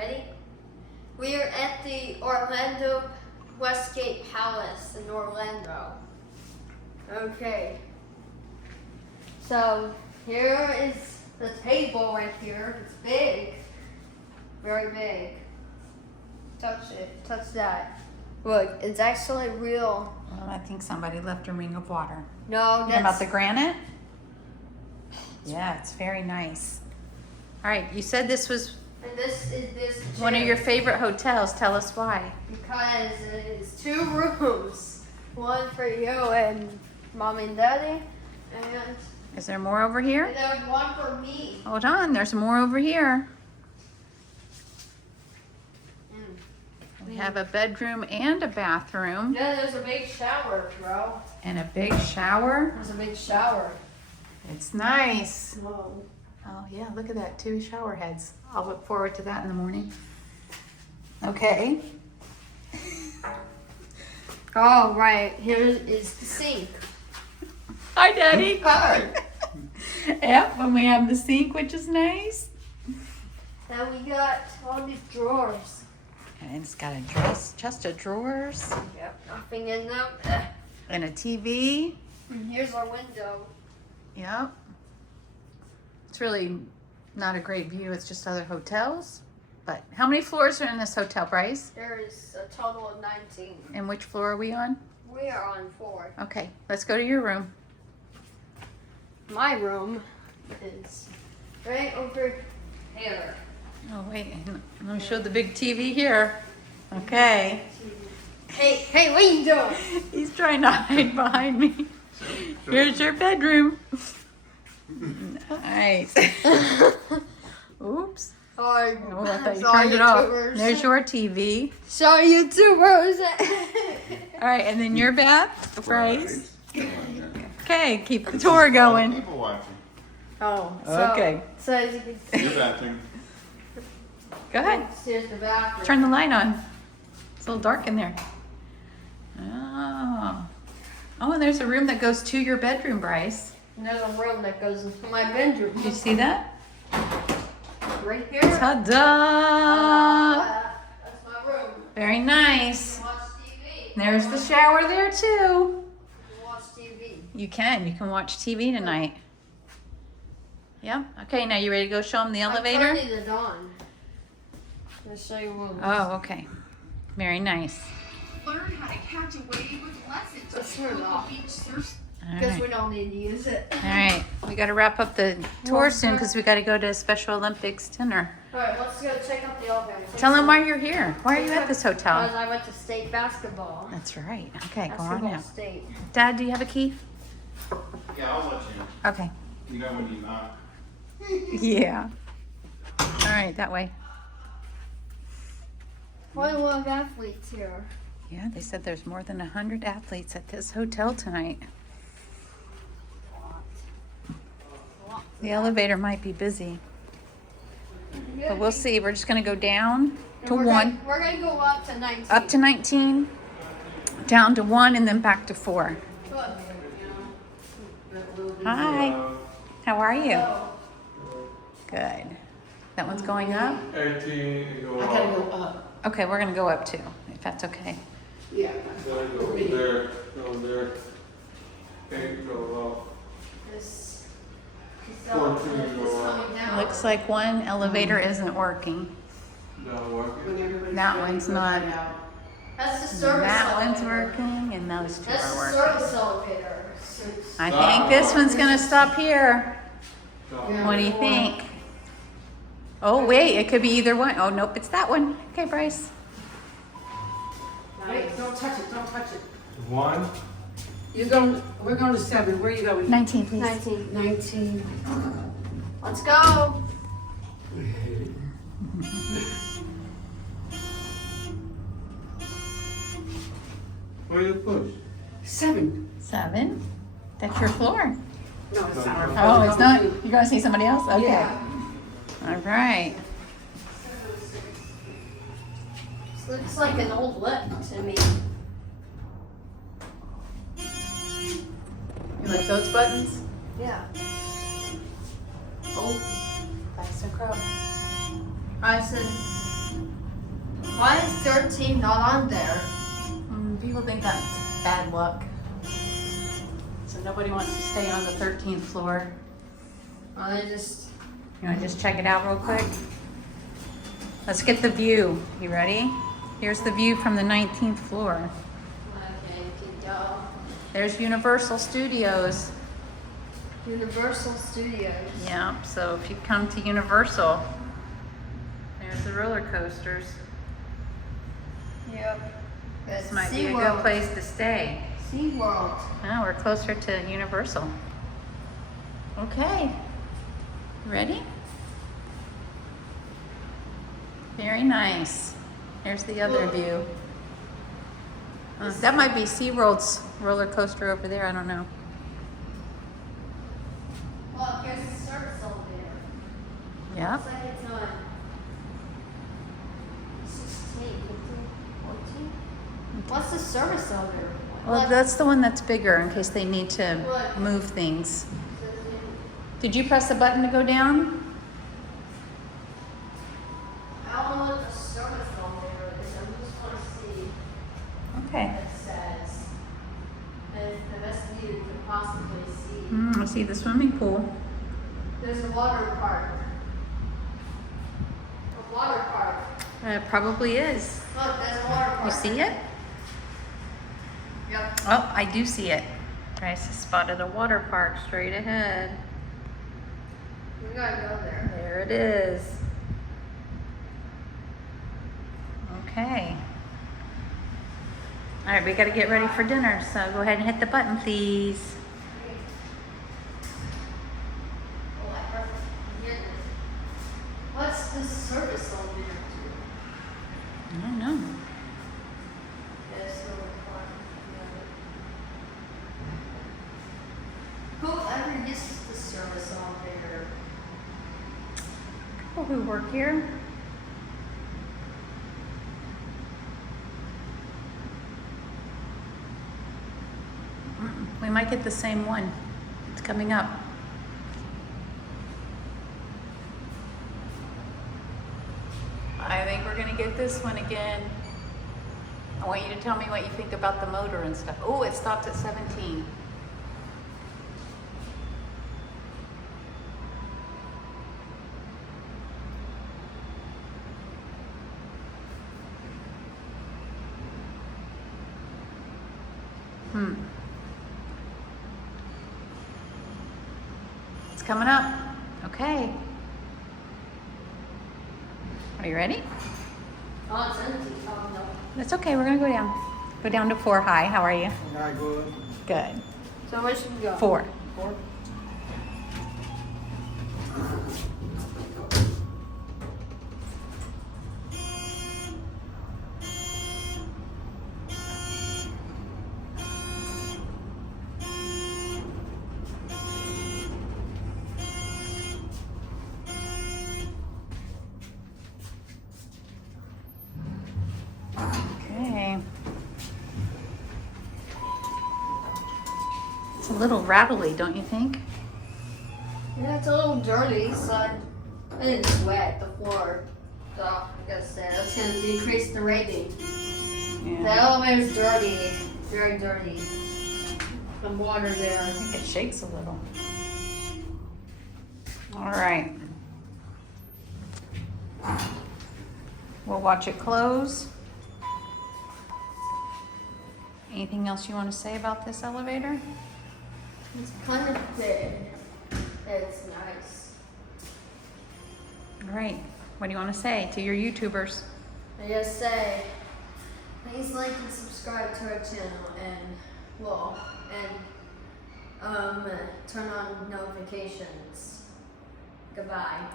ready? We are at the Orlando Westgate Palace in Orlando. Okay. So here is the table right here. It's big. Very big. Touch it. Touch that. Look, it's actually real. Well, I think somebody left a ring of water. No, You know about that's the granite? Yeah, it's very nice. All right, you said this was and this is this one of chair. your favorite hotels. Tell us why. Because it is 2 rooms. One for you and mom and daddy. And Is there more over here? And there's one for me. Hold on, there's more over here. We have a bedroom and a bathroom. Yeah, there's a big shower, bro. And a big shower. There's a big shower. It's nice. Whoa. Oh yeah, look at that, 2 shower heads. I'll look forward to that in the morning. Okay. Oh, right. Here is the sink. Hi, Daddy. Hi. Yep, when we have the sink, which is nice. Then we got all these drawers. And it's got a chest of drawers, Yep, nothing in them. and a TV. And here's our window. Yep. It's really not a great view. It's just other hotels. But how many floors are in this hotel, Bryce? There is a total of 19. And which floor are we on? We are on 4. Okay, let's go to your room. My room is right over here. Oh, wait. Let me show the big TV here. Okay. Hey, what are you doing? He's trying to hide behind me. Here's your bedroom. Nice. Oops. Sorry. Oh, I thought you Sorry, turned it off. YouTubers. There's your TV. Sorry, YouTubers. All right, and then your bath, Bryce. Come on, man. Okay, keep the tour going. People watching. Oh, Okay. So as you can see, Your bathroom. Go ahead. here's the bathroom. Turn the light on. It's a little dark in there. Oh. Oh, and there's a room that goes to your bedroom, Bryce. And there's a room that goes into my bedroom. Did you see that? Right here. Ta-da! That's my room. Very nice. Watch TV. There's the shower there too. Watch TV. You can watch TV tonight. Yeah. Okay, now you ready to go show them the elevator? I'm turning it on. Let's show you what. Oh, okay. Very nice. Learn how to catch a wave with lessons. Let's turn it off. Beach surf. All Because right. we don't need to use it. All right. We got to wrap up the tour soon because we got to go to Special Olympics dinner. Alright, let's go check out the elevator. Tell them why you're here. Why are you at this Because hotel? I went to state basketball. That's right. Okay, go on Basketball now. state. Dad, do you have a key? Yeah, I'll let you. Okay. You know when you knock. Yeah. All right, that way. Quite a lot of athletes here. Yeah, they said there's more than 100 athletes at this hotel tonight. The elevator might be busy, but we'll see. We're just going to go down to we're 1, We're going to go up to 19. up to 19, down to 1, and then back to 4. Look. Hi. How are you? Good. That one's going up? 18 go I gotta up. go up. Okay, we're going to go up too, if that's okay. Yeah. Then go there, go there. 8 go up. This, 14 this go up. coming down. Looks like one elevator isn't working. Not working. When everybody's That ready, one's go not. out. That's the service That one's elevator. working, and those 2 That's are the working. service elevator. I think this one's going to stop here. Stop. Yeah. What do you think? Oh, wait, it could be either one. Oh, nope, it's that one. Okay, Bryce. Wait, don't touch it, don't touch it. 1. You're going, we're going to 7. Where are you going? 19, please. 19. 19. Let's go. Where you push? 7. 7. That's your floor. No, it's not. Oh, it's not? You're going to see somebody else? Okay. Yeah. All right. This looks like an old lift to me. You like those buttons? Yeah. Oh, fast and crow. I said Why is 13 not on there? People think that's bad luck. So nobody wants to stay on the 13th floor. I just. You want to just check it out real quick? Let's get the view. You ready? Here's the view from the 19th floor. Okay, keep going. There's Universal Studios. Universal Studios. Yeah, so if you come to Universal, there's the roller coasters. Yep. This might be a good place to stay. SeaWorld. Now we're closer to Universal. Okay. Ready? Very nice. There's the other view. That might be SeaWorld's roller coaster over there. I don't know. Look, there's a service over there. Yep. Looks like it's on 16, 15, 14. What's the service over there? Well, Look, that's the one that's bigger in case they need to move things. Did you press the button to go down? I don't know what the service over there is. I just want to see Okay. what it says. And the best view you could possibly see. I see the swimming pool. There's a water park. A water park. It probably is. Look, there's a water park. You see it? Yep. Oh, I do see it. I just spotted a water park straight ahead. We gotta go there. There it is. Okay. All right, we got to get ready for dinner, so go ahead and hit the button, please. Oh, I heard it. What's the service over there? I don't know. There's no requirement. Whoever uses the service over there. People who work here. We might get the same one. It's coming up. I think we're gonna get this one again. I want you to tell me what you think about the motor and stuff. Oh, it stopped at 17. It's coming up. Okay. Are you ready? Oh, it's empty. Oh, no. That's okay. We're gonna go down. Go down to 4. Hi. How are you? Not good. Good. So where should we go? 4. 4. Okay. It's a little rattly, don't you think? Yeah, it's a little dirty, so and it's wet, the floor. So I gotta say, that's gonna decrease the rating. The elevator's dirty, very dirty. The water there. I think it shakes a little. All right. We'll watch it close. Anything else you want to say about this elevator? It's kind of big. It's nice. All right. What do you want to say to your YouTubers? I just say, please like and subscribe to our channel and turn on notifications. Goodbye.